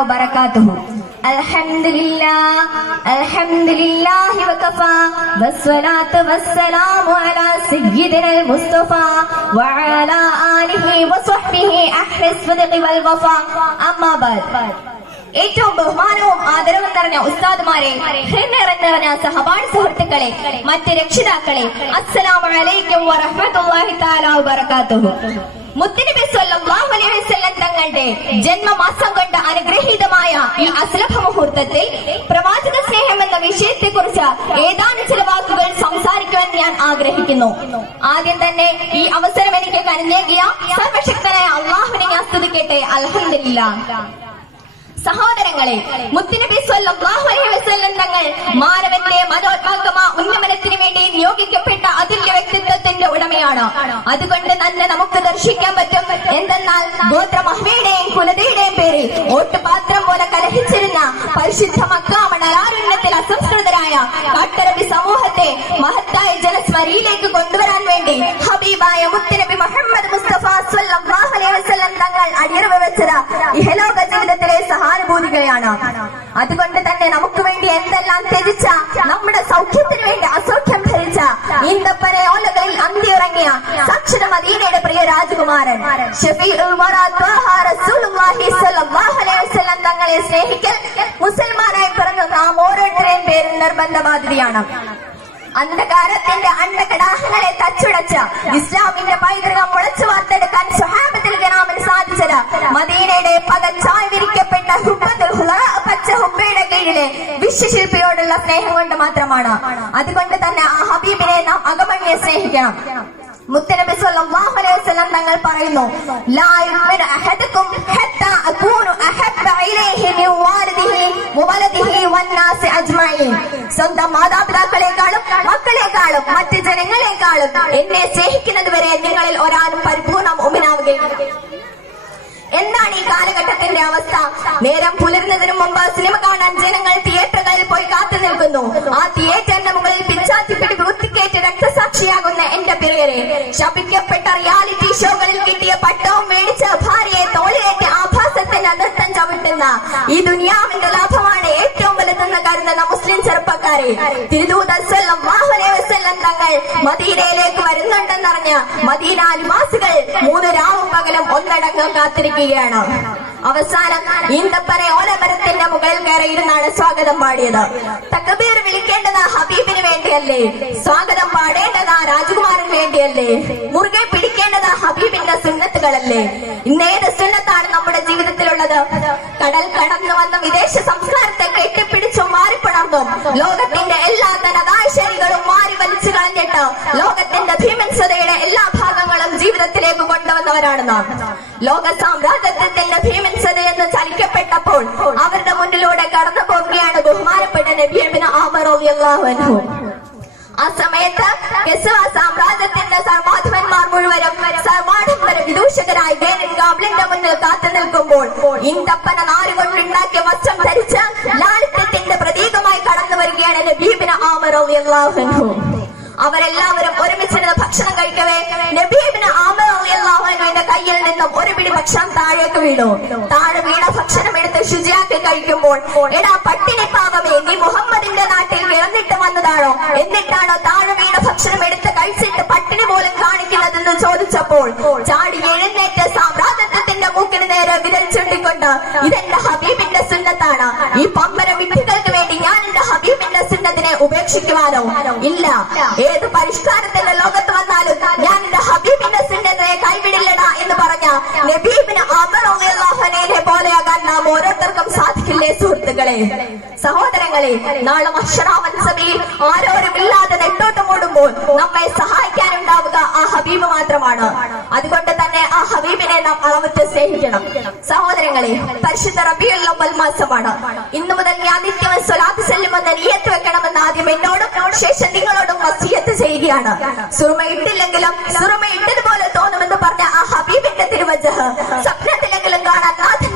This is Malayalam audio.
വബറകാതുഹു. അൽഹംദുലില്ലാഹി വകഫാ വസ്സലാത്തു വസ്സലാമു അലാ സയ്യിദിനൽ മുസ്തഫാ വഅലാ ആലിഹി വസ്വഹ്ബിഹി അഹ്റസ് വദഖി വൽ വഫാ. അമ്മാ ബഅദ്. ഏറ്റവും ബഹുമാനവും ആദരവും നിറഞ്ഞ ഉസ്താദുമാരെ, നിറഞ്ഞ സഹപാഠി സുഹൃത്തുക്കളെ, മറ്റ് രക്ഷിതാക്കളെ, അസ്സലാമു അലൈക്കും വറഹ്മത്തുള്ളാഹി തആല വബറകാതുഹു. മുത്തുനബി സ്വല്ലല്ലാഹു അലൈഹി വസല്ലം തങ്ങളുടെ ജന്മമാസം കൊണ്ട് അനുഗ്രഹീതമായ ഈ അസ്ലഭ മുഹൂർത്തത്തിൽ പ്രവാചക സ്നേഹം എന്ന വിഷയത്തെക്കുറിച്ച് ഏതാനും ചില വാക്കുകൾ സംസാരിക്കുവാൻ ഞാൻ ആഗ്രഹിക്കുന്നു. ആദ്യം തന്നെ ഈ അവസരം എനിക്ക് കരുന്നേകിയ സർവശക്തനായ അല്ലാഹുവിനെ ഞാൻ സ്തുതിക്കട്ടെ. അൽഹംദുലില്ലാഹ്. സഹോദരങ്ങളെ, മുത്തുനബി സ്വല്ലല്ലാഹു അലൈഹി വസല്ലം തങ്ങൾ മാനവന്റെ മതോത്പാദക ഉന്നമനത്തിന് വേണ്ടി നിയോഗിക്കപ്പെട്ട അതുല്യ വ്യക്തിത്വത്തിന്റെ ഉടമയാണ്. അതുകൊണ്ട് തന്നെ നമുക്ക് ദർശിക്കാൻ പറ്റും എന്തെന്നാൽ ഗോത്രമഹ്മയുടെയും കുലതയുടെയും പേരിൽ ഓട്ടുപാത്രം പോലെ കലഹിച്ചിരുന്ന പരിശുദ്ധ മക്ക മണലാരണ്യത്തിൽ അസംസ്കൃതരായ കാട്ടറബി സമൂഹത്തെ മഹത്തായ ജനസ്മരിയിലേക്ക് കൊണ്ടുവരാൻ വേണ്ടി ഹബീബായ മുത്തുനബി മുഹമ്മദ് മുസ്തഫ സ്വല്ലല്ലാഹു അലൈഹി വസല്ലം തങ്ങൾ അടിയറവ് വെച്ചത് ഇഹലോക ജീവിതത്തിലെ സഹാനുഭൂതികയാണ്. അതുകൊണ്ട് തന്നെ നമുക്ക് വേണ്ടി എന്തെല്ലാം ത്യജിച്ച, നമ്മുടെ സൗഖ്യത്തിന് വേണ്ടി അസൗഖ്യം ധരിച്ച, ഈന്തപ്പനെ ഓലകളിൽ അന്തിയിറങ്ങിയ സാക്ഷര മദീനയുടെ പ്രിയ രാജകുമാരൻ ഷഫീഉൽ വറാ ത്വഹ റസൂലുള്ളാഹി സ്വല്ലല്ലാഹു അലൈഹി വസല്ലം തങ്ങളെ സ്നേഹിക്കൽ മുസൽമാനായി പിറന്ന നാം ഓരോരുത്തരെയും പേരിൽ നിർബന്ധ ബാധ്യതയാണ്. അന്ധകാരത്തിന്റെ അണ്ടകടാഹങ്ങളെ തച്ചുടച്ച ഇസ്ലാമിന്റെ പൈതൃകം മുളച്ചു വാർത്തെടുക്കാൻ സ്വഹാബത്തുൽ കിറാമിന് സാധിച്ചത് മദീനയുടെ പകച്ചായി വിരിക്കപ്പെട്ട പച്ച ഹുബ്ബയുടെ കീഴിലെ വിശ്വശില്പിയോടുള്ള സ്നേഹം കൊണ്ട് മാത്രമാണ്. അതുകൊണ്ട് തന്നെ ആ ഹബീബിനെ നാം അകമണ്യെ സ്നേഹിക്കണം. മുത്തുനബി സ്വല്ലല്ലാഹു അലൈഹി വസല്ലം തങ്ങൾ പറയുന്നു, ലാ യുഅ്മിനു അഹദുക്കും ഹത്താ അകൂനു അഹബ്ബ ഇലൈഹി മിൻ വാലിദിഹി വവലദിഹി വന്നാസി അജ്മഈൻ. സ്വന്തം മാതാപിതാക്കളെക്കാളും മക്കളെക്കാളും മറ്റ് ജനങ്ങളെക്കാളും എന്നെ സ്നേഹിക്കുന്നത് വരെ നിങ്ങളിൽ ഒരാളും പരിപൂർണ്ണ മുഅ്മിനാവുകയില്ല. എന്താണ് ഈ കാലഘട്ടത്തിന്റെ അവസ്ഥ? നേരം പുലരുന്നതിന് മുമ്പ് സിനിമ കാണാൻ ജനങ്ങൾ തിയേറ്ററുകളിൽ പോയി കാത്തു നിൽക്കുന്നു. ആ തിയേറ്ററിന്റെ മുകളിൽ പിച്ചാത്തിപ്പിടി വൃത്തിക്കേറ്റ് രക്തസാക്ഷിയാകുന്ന എന്റെ പ്രിയരെ, ശപിക്കപ്പെട്ട റിയാലിറ്റി ഷോകളിൽ കിട്ടിയ പട്ടവും മേടിച്ച് ഭാര്യയെ തോളിലേറ്റ് ആഭാസത്തിന്റെ നൃത്തം ചവിട്ടുന്ന ഈ ദുനിയാവിന്റെ ലാഭമാണ് ഏറ്റവും വലുതെന്ന് കരുതുന്ന മുസ്ലിം ചെറുപ്പക്കാരെ, തിരുദൂതർ സ്വല്ലല്ലാഹു അലൈഹി വസല്ലം തങ്ങൾ മദീനയിലേക്ക് വരുന്നുണ്ടെന്നറിഞ്ഞ് മദീന നിവാസികൾ 3 രാവും പകലും ഒന്നടങ്കം കാത്തിരിക്കുകയാണ്. അവസാനം ഈന്തപ്പന ഓലമരത്തിന്റെ മുകളിൽ കയറി ഇരുന്നാണ് സ്വാഗതം പാടിയത്. തക്ബീർ വിളിക്കേണ്ടത് ഹബീബിന് വേണ്ടിയല്ലേ? സ്വാഗതം പാടേണ്ടത് രാജകുമാരന് വേണ്ടിയല്ലേ? മുറുകെ പിടിക്കേണ്ടത് ഹബീബിന്റെ സുന്നത്തുകളല്ലേ? ഇന്നേത് സുന്നത്താണ് നമ്മുടെ ജീവിതത്തിലുള്ളത്? കടൽ കടന്നു വന്ന വിദേശ സംസ്കാരത്തെ കെട്ടിപ്പിടിച്ചും മാറിപ്പടർന്നും ലോകത്തിന്റെ എല്ലാ ധനകാശരികളും മാറി വലിച്ചു കളഞ്ഞിട്ട് ലോകത്തിന്റെ ഭീമൻസതയുടെ എല്ലാ ഭാഗങ്ങളും ജീവിതത്തിലേക്ക് കൊണ്ടുവന്നവരാണ് നാം. ലോക സാമ്രാജ്യത്തിന്റെ ഭീമൻസതയെന്ന് ചലിക്കപ്പെട്ടപ്പോൾ അവരുടെ മുന്നിലൂടെ കടന്നു പോവുകയാണ് ബഹുമാനപ്പെട്ട നബി ഇബ്നു ഉമർ റളിയല്ലാഹു അൻഹു. ആ സമയത്ത് സാമ്രാജ്യത്തിന്റെ സർവാധിപന്മാർ മുഴുവനും സർവാഡംബര വിദൂഷകരായി ഗാബ്ലിന്റെ മുന്നിൽ കാത്തു നിൽക്കുമ്പോൾ ഈന്തപ്പന നാരുകൊണ്ടുണ്ടാക്കിയ വസ്ത്രം ധരിച്ച് ലാളിത്യത്തിന്റെ പ്രതീകമായി കടന്നു വരികയാണ് നബി ഇബ്നു ഉമർ റളിയല്ലാഹു അൻഹു. അവരെല്ലാവരും ഒരുമിച്ചിരുന്ന് ഭക്ഷണം കഴിക്കവേ നബി ഇബ്നു ഉമർ റളിയല്ലാഹു അൻഹുവിന്റെ കയ്യിൽ നിന്നും ഒരു പിടി ഭക്ഷണം താഴേക്ക് വീണു. താഴെ വീണ ഭക്ഷണം എടുത്ത് ശുചിയാക്കി കഴിക്കുമ്പോൾ, എടാ പട്ടിണി പാവമേ, നീ മുഹമ്മദിന്റെ നാട്ടിൽ ഇറന്നിട്ട് വന്നതാണോ? എന്നിട്ടാണോ താഴെ വീണ ഭക്ഷണം എടുത്ത് കഴിച്ചിട്ട് പട്ടിണി പോലും കാണിക്കുന്നതെന്ന് ചോദിച്ചപ്പോൾ ചാടി എഴുന്നേറ്റ് സാമ്രാജ്യത്വത്തിന്റെ മൂക്കിന് നേരെ വിരൽ ചൂണ്ടിക്കൊണ്ട്, ഇതെന്റെ ഹബീബിന്റെ സുന്നത്താണ്. ഈ പമ്പര വിഡ്ഢികൾക്ക് വേണ്ടി ഞാൻ എന്റെ ഹബീബിന്റെ സുന്നത്തിനെ ഉപേക്ഷിക്കുവാനോ? ഇല്ല. ഏത് പരിഷ്കാരത്തിന്റെ ലോകത്ത് വന്നാലും ഞാൻ എന്റെ ഹബീബിന്റെ സുന്നത്തിനെ കൈവിടില്ലടാ എന്ന് പറഞ്ഞ നബി ഇബ്നു ഉമർ റളിയല്ലാഹു അൻഹുവിനെ പോലെയാകാൻ നാം ഓരോരുത്തർക്കും സാധിക്കില്ലേ സുഹൃത്തുക്കളെ, സഹോദരങ്ങളെ? നാളെ മഹ്ശറാമൻസബയിൽ ആരോരുമില്ലാതെ നെട്ടോട്ട് മൂടുമ്പോൾ നമ്മെ സഹായിക്കാനുണ്ടാവുക ആ ഹബീബ് മാത്രമാണ്. അതുകൊണ്ട് തന്നെ ആ ഹബീബിനെ നാം അളവറ്റ് സ്നേഹിക്കണം. സഹോദരങ്ങളെ, പരിശുദ്ധ റബീഉൽ അവ്വൽ മാസമാണ്. ഇന്നു മുതൽ ഞാൻ നിത്യവും സ്വലാത്ത് ചൊല്ലുമെന്ന് നിയ്യത്ത് വെക്കണമെന്ന് ആദ്യം എന്നോടും ശേഷം നിങ്ങളോടും വസിയത്ത് ചെയ്യുകയാണ്. സുറുമയിട്ടില്ലെങ്കിലും സുറുമയിട്ടതുപോലെ തോന്നുമെന്ന് പറഞ്ഞ ആ ഹബീബിന്റെ തിരുവജഹ് സ്വപ്നത്തിലെങ്കിലും കാണാൻ നാഥൻ